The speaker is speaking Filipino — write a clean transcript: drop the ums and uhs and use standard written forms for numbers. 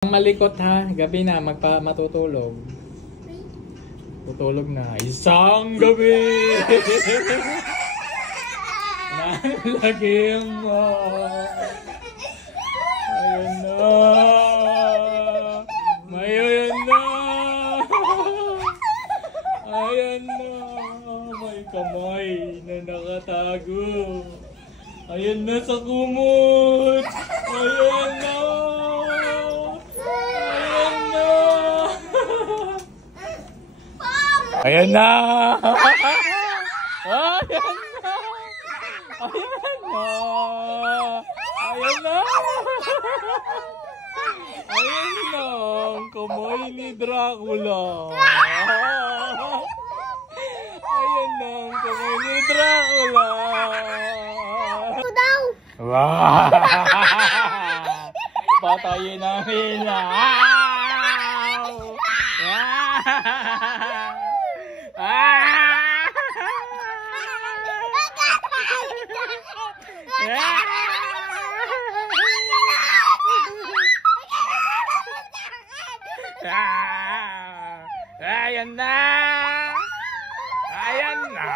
Malikot ha, gabi na, matutulog. Tutulog na. Isang gabi! Nalagim mo! Ayun na! Ayan na! Ayan na! May kamay na nakatago. Ayan na sa kumot! Ayan na! Ayan na! Ayan na! Ayan na! Ayan na! Ayan na! Ang kamay ni Dracula! Ayan na! Ang kamay ni Dracula! Wow! Patayin namin na! Ayan na! Ayan na!